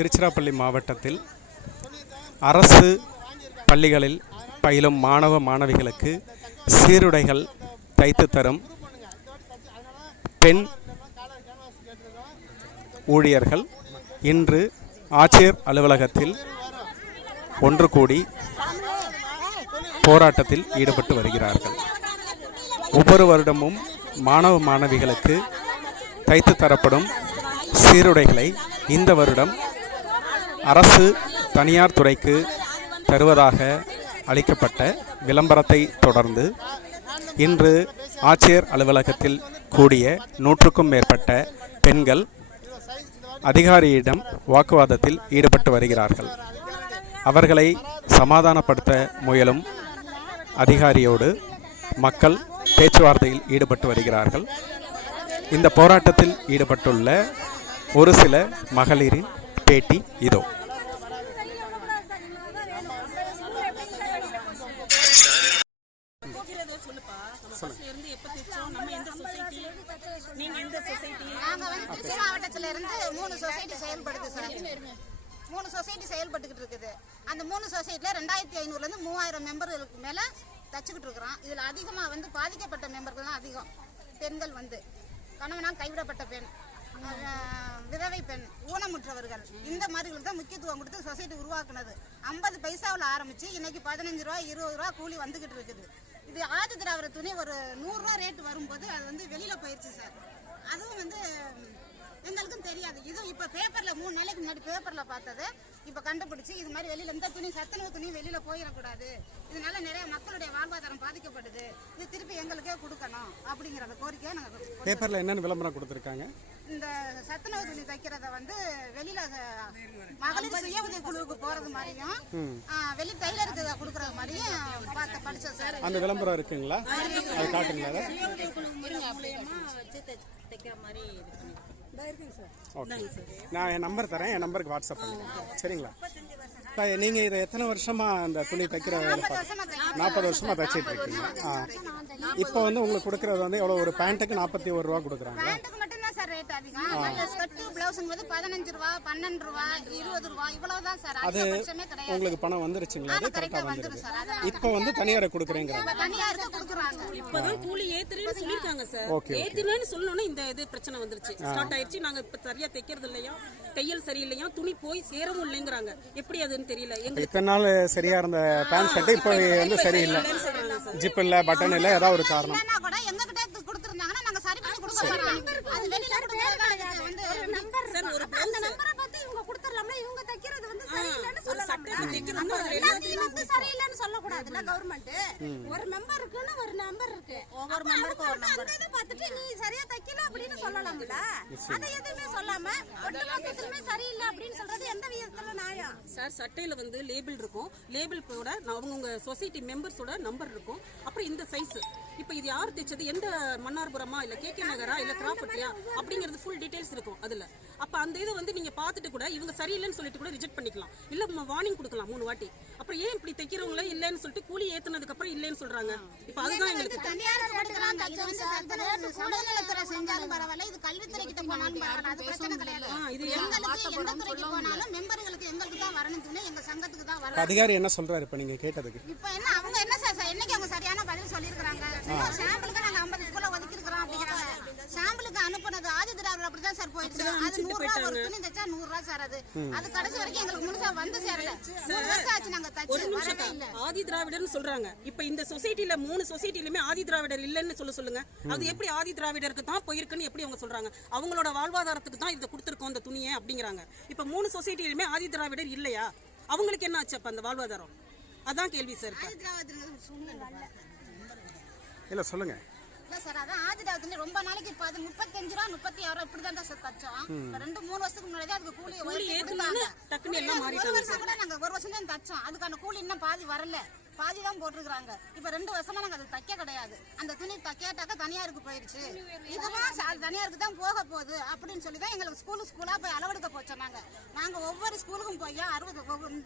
திருச்சிராப்பள்ளி மாவட்டத்தில் அரசு பள்ளிகளில் பயிலும் மாணவ மாணவிகளுக்கு சீருடைகள் தைத்து தரும் பெண் ஊழியர்கள் இன்று ஆட்சியர் அலுவலகத்தில் ஒன்று கூடி போராட்டத்தில் ஈடுபட்டு வருகிறார்கள். ஒவ்வொரு வருடமும் மாணவ மாணவிகளுக்கு தைத்து தரப்படும் சீருடைகளை இந்த வருடம் அரசு தனியார் துறைக்கு தருவதாக அளிக்கப்பட்ட விளம்பரத்தை தொடர்ந்து இன்று ஆட்சியர் அலுவலகத்தில் கூடிய நூற்றுக்கும் மேற்பட்ட பெண்கள் அதிகாரியிடம் வாக்குவாதத்தில் ஈடுபட்டு வருகிறார்கள். அவர்களை சமாதானப்படுத்த முயலும் அதிகாரியோடு மக்கள் பேச்சுவார்த்தையில் ஈடுபட்டு வருகிறார்கள். இந்த போராட்டத்தில் ஈடுபட்டுள்ள ஒரு சில மகளிரின் பேட்டி இதோ. சொல்லுப்பா நம்ம ஃபர்ஸ்ட்ல இருந்து எப்ப தைச்சோம் எந்த சொசைட்டி வந்து திருச்சி மாவட்டத்துல இருந்து மூணு சொசைட்டி செயல்படுது சார்? மூணு சொசைட்டி செயல்பட்டுக்கிட்டு இருக்குது அந்த மூணு சொசைட்டியில் ரெண்டாயிரத்தி ஐநூறுலேருந்து மூவாயிரம் மெம்பர்களுக்கு மேலே தச்சுக்கிட்டு இருக்கிறோம் இதில் அதிகமாக வந்து பாதிக்கப்பட்ட மெம்பர்கள் தான் அதிகம் பெண்கள் வந்து கணவனால் கைவிடப்பட்ட பெண் விதவை பெண் ஊனமுற்றவர்கள். இந்த மாதிரிகளுக்கு தான் முக்கியத்துவம் கொடுத்து சொசைட்டி உருவாக்குனது. ஐம்பது பைசாவில் ஆரம்பிச்சு இன்னைக்கு பதினஞ்சு ரூபா இருபது ரூபா கூலி வந்துக்கிட்டு இருக்குது. இது ஆதி திராவிட துணி ஒரு நூறுரூவா ரேட் வரும்போது அது வந்து வெளியில் போயிடுச்சு சார் அதுவும் வந்து எங்களுக்கும் தெரியாது. இது இப்போ பேப்பரில் மூணு நாளைக்கு முன்னாடி பேப்பரில் பார்த்தது. இப்போ கண்டுபிடிச்சி இது மாதிரி வெளியில் எந்த துணி சத்துணவு துணி வெளியில் போயிடக்கூடாது. இதனால நிறைய மக்களுடைய வாழ்வாதாரம் பாதிக்கப்படுது. இது திருப்பி எங்களுக்கே கொடுக்கணும் அப்படிங்கிற அந்த கோரிக்கையை நாங்கள் பேப்பரில் என்னென்ன விளம்பரம் கொடுத்துருக்காங்க? இந்த சத்துணவு துணி தைக்கிறத வந்து வெளியில மகளிர் சுய உதவி குழுவுக்கு போறது மாதிரியும் வெளி டைலருக்கு கொடுக்கறது மாதிரியும் பார்த்து படிச்சோம் சார். அந்த விளம்பரம் இருக்குங்களா? அது காட்டுங்களா மூலியமா வச்சு தை- தைக்கிற மாதிரி ஓகே. நான் என் நம்பர் தரேன். என் நம்பருக்கு வாட்ஸ்அப் பண்ணுங்க. சரிங்களா? நீங்கள் இதை எத்தனை வருஷமாக அந்த துணி தைக்கிற வேலை. நாற்பது வருஷமாக தைச்சிட்டு இருக்கீங்க. ஆ. இப்போ வந்து உங்களுக்கு கொடுக்குறது வந்து எவ்வளோ ஒரு பேண்ட்டுக்கு நாற்பத்தி ஒரு ரூபா கொடுக்குறாங்க. சார் ரேட் அதிகம். மற்ற ஸ்கர்ட்டு பிளவுஸுங்க வந்து பதினஞ்சு ரூபா பன்னெண்டு ரூபா இருபது ரூபா இவ்வளவுதான் சார் கிடையாது. உங்களுக்கு பணம் வந்துருச்சுங்களா? அது கரெக்டா வந்துருது. சார் இப்போ வந்து தனியாரை கொடுக்குறேங்கிறாங்க இப்ப தனியாருக்கு கொடுக்குறாங்க. இப்பதான் கூலி ஏத்துறேன்னு சொல்லிருக்காங்க சார். ஏத்துறேன்னு சொல்லணும்னா இந்த இது பிரச்சனை வந்துருச்சு. ஸ்டார்ட் ஆயிடுச்சு நாங்க இப்ப சரியா தைக்கிறது இல்லையா? தையல் சரியில்லையா? துணி போய் சேரவும் இல்லைங்கிறாங்க. எப்படி அதுன்னு தெரியல. எங்களுக்கு இத்தனை நாள் சரியா இருந்த பேண்ட் ஷர்ட்டு இப்போ வந்து சரியில்லை. ஜிப் இல்லை பட்டன் இல்லை ஏதாவது ஒரு காரணம் இல்லைன்னா கூட எங்க கிட்ட கொடுத்துருந்தாங்கன்னா நாங்க சரி பண்ணி கொடுக்க போறோம் அது வெளியில கொடுக்கறதுக்கு வந்து சார் ஒரு அந்த நம்பரை பார்த்து இவங்க கொடுத்துடலாம்ல. இவங்க தைக்கிறது வந்து சரியில்லைன்னு ஒரு சொல்லலாம் சட்டை தைக்கிறோம்னா அதுல எல்லாத்தையும் வந்து சரியில்லைன்னு சொல்லக்கூடாதுல்ல கவர்மெண்ட் ஒரு மெம்பர் இருக்குன்னு ஒரு நம்பர் இருக்கு. ஒவ்வொரு மெம்பருக்கும் ஒரு நம்பர் அந்த பார்த்துட்டு நீ சரியா தைக்கல அப்படின்னு சொல்லலாம்ல. அதை எதுவுமே சொல்லாம ஒட்டு சரியில்லை அப்படின்னு சொல்றது எந்த விதத்துல நியாயம்? சார் சட்டையில வந்து லேபிள் இருக்கும். லேபிள் கூட அவங்கவுங்க சொசைட்டி மெம்பர்ஸோட நம்பர் இருக்கும். அப்புறம் இந்த சைஸ் இப்போ இது யார் தைச்சது? எந்த மன்னார்புரமா இல்ல கே கே நகரா? இல்ல கிராஃபர்டியா அப்படிங்கிறது ஃபுல் டீடைல்ஸ் இருக்கும் அதுல. அப்ப அந்த இதை வந்து நீங்க பார்த்துட்டு கூட இவங்க சரியில்லைன்னு சொல்லிட்டு கூட ரிஜெக்ட் பண்ணிக்கலாம். இல்ல வார்னிங் கொடுக்கலாம் மூணு வாட்டி. அப்புறம் ஏன் இப்படி தைக்கிறவங்களே இல்லைன்னு சொல்லிட்டு கூலி ஏத்துனதுக்கு அப்புறம் இல்லைன்னு சொல்றாங்க. இப்போ அதுதான் எங்களுக்கு தனியாருக்கு கொடுக்குறாங்க இது வந்து சத்துணவு சமூகநலத்துறை செஞ்சாலும் பரவாயில்ல. இது கல்வித்துறை கிட்ட போனாலும் பரவாயில்ல. அது பிரச்சனை கிடையாது. இது எங்களுக்கு எந்த துறைக்கு போனாலும் மெம்பர்களுக்கு எங்களுக்கு தான் வரணும் துணை எங்க சங்கத்துக்கு தான் இப்ப வரணும் அதிகாரி என்ன சொல்றாரு இப்போ நீங்கள் கேட்டதுக்கு? இப்ப என்ன அவங்க என்ன சார் சார்? என்னைக்கு அவங்க சரியான பதில் சொல்லியிருக்காங்க? சாம்பிளுக்கு நாங்க ஐம்பது ஸ்கூல்ல ஒதுக்கி இருக்கிறோம் அப்படிங்கிறாங்க. சாம்பிளுக்கு அனுப்புனது ஆதி திராவிடர் அப்படிதான் சார் அது நூறு ரூபா ஒரு துணி தைச்சா நூறு ரூபா சார் அது. அது கடைசி வரைக்கும் எங்களுக்கு முழுசா வந்து சேரல. மூணு வருஷம் ஆச்சு நாங்க ஒரு தச்சு. நிமிஷம் வரவே இல்ல. ஆதி திராவிடர்னு சொல்றாங்க. இப்ப இந்த சொசைட்டில மூணு சொசைட்டிலுமே ஆதி திராவிடர் இல்லைன்னு சொல்ல சொல்லுங்க. அது எப்படி ஆதி திராவிடருக்கு தான் போயிருக்குன்னு எப்படி அவங்க சொல்றாங்க? அவங்களோட வாழ்வாதாரத்துக்கு தான் இதை கொடுத்துருக்கோம் அந்த துணியை அப்படிங்கிறாங்க. இப்ப மூணு சொசைட்டிலுமே ஆதி திராவிடர் இல்லையா? அவங்களுக்கு என்ன ஆச்சு அப்ப அந்த வாழ்வாதாரம்? அதான் கேள்வி சார் இப்ப ஆதி திராவிடர் சூழ்நிலை வரல இல்லை சொல்லுங்கள் இல்ல சார் அதான் ஆதிடாவது ரொம்ப நாளைக்கு இப்ப அது முப்பத்தஞ்சு ரூபா முப்பத்தி ஆறு ரூபா இப்படிதான் சார் தச்சோம். ரெண்டு மூணு வருஷத்துக்கு முன்னாடி அதுக்கு கூலி ஒரு வருஷம் கூட நாங்க ஒரு வருஷம் தான் தச்சோம். அதுக்கான கூலி இன்னும் பாதி வரல. பாதி தான் போட்டிருக்காங்க இப்ப ரெண்டு வருஷமா நாங்க அது தைக்க கிடையாது. அந்த துணி தைக்கட்டாக்க தனியாருக்கு போயிருச்சு. இதுதான் ச- அது தனியாருக்கு தான் போக போகுது அப்படின்னு சொல்லி தான் எங்களுக்கு ஸ்கூலு ஸ்கூலா போய் அளவெடுக்க போச்சோம் நாங்க நாங்க ஒவ்வொரு ஸ்கூலுக்கும் போய் அறுபது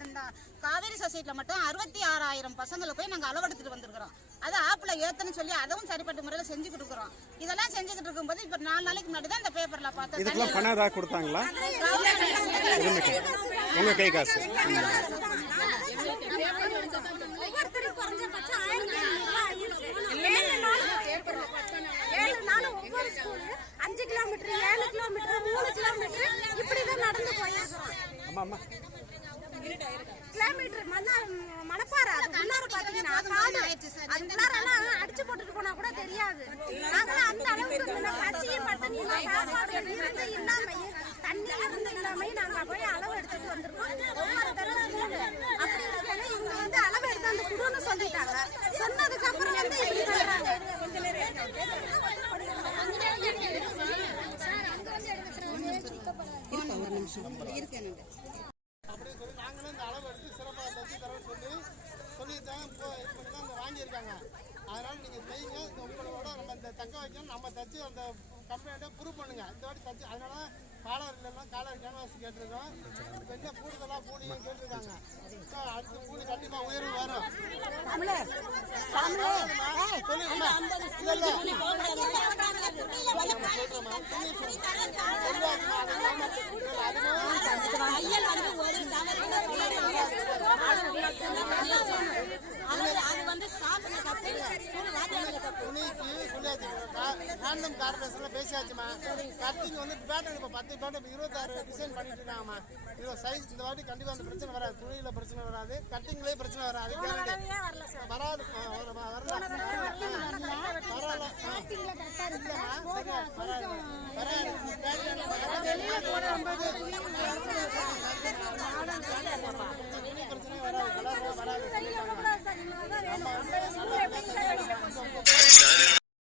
இந்த- காவேரி சொசைட்டில மட்டும் அறுபத்தி ஆறாயிரம் பசங்களை போய் நாங்க அளவெடுத்துட்டு வந்திருக்கிறோம். அது ஆப்பில் ஏத்தன்னு சொல்லி அதுவும் சரிப்பட்ட முறையில் செஞ்சு கொடுக்குறோம் இதெல்லாம் செஞ்சுக்கிட்டு இருக்கும்போது இப்ப நாலு நாளைக்கு முன்னாடி தான் இந்த பேப்பர்ல பார்த்தோம் இதுக்கெல்லாம் பணம் ஏதாவது கொடுத்தாங்களா? உங்கள் கை காசு. ஒவ்வொரு ஸ்கூலு அஞ்சு கிலோமீட்டர் ஏழு கிலோமீட்டர் மூணு கிலோமீட்டர் இப்படிதான் நடந்து போயிருக்கிறோம். கிலோமீட்டர் மண்ணா மணப்பாறை அது உள்ளார பாத்தீங்கன்னா காடு. அது அடிச்சு போட்டுட்டு போனா கூட தெரியாது. நாங்களாம் அந்த அளவுக்கு பசியும் பட்டினியும் சாப்பாடு இருந்து இல்லாம தண்ணி இருந்து இல்லாம நாங்க போய் அளவு எடுத்துட்டு வந்திருக்கோம். ஒவ்வொரு தடவை அப்படி இவங்க வந்து அளவு எடுத்து அந்த குடுன்னு சொல்லிட்டாங்க சொன்னதுக்கு அப்புறம் வந்து இப்படி பண்றாங்க அப்படின்னு சொல்லி நாங்களும் இந்த அளவு எடுத்து சிறப்பாக தச்சு தரோம்னு சொல்லி சொல்லியிருந்தாங்க இப்போ இது பண்ணி தான் இங்கே வாங்கியிருக்காங்க அதனால் நீங்கள் செய்யுங்க இந்த உங்களோட நம்ம இந்த தக்க வைக்கணும் நம்ம தச்சு அந்த கம்ப்ளைண்ட்டை ப்ரூவ் பண்ணுங்க இந்த வாட்டி தச்சு அதனால காலர் இல்லைன்னா காலர் கேன்வாஸ் கேட்டிருக்கோம் என்ன கூடுதலாக கூலி கேட்டிருக்காங்க அடுத்த கூலி கண்டிப்பாக உயர்வு வரும் சொல்லுங்கம்மா இல்லை இல்லை துணிக்கு சொல்லியாச்சு ஹேண்ட்லூம் கார்பரேஷன்ல பேசியாச்சுமா கட்டிங் வந்து பேட்டர்ன் இப்போ பத்து பேட்டர்ன் இருபத்தாறு டிசைன் பண்ணிட்டு இருக்காங்கம்மா இது சைஸ் இந்த வாட்டி கண்டிப்பாக அந்த பிரச்சனை வராது துணியில பிரச்சனை வராது கட்டிங்லேயே பிரச்சனை வராது வராது வராது வராது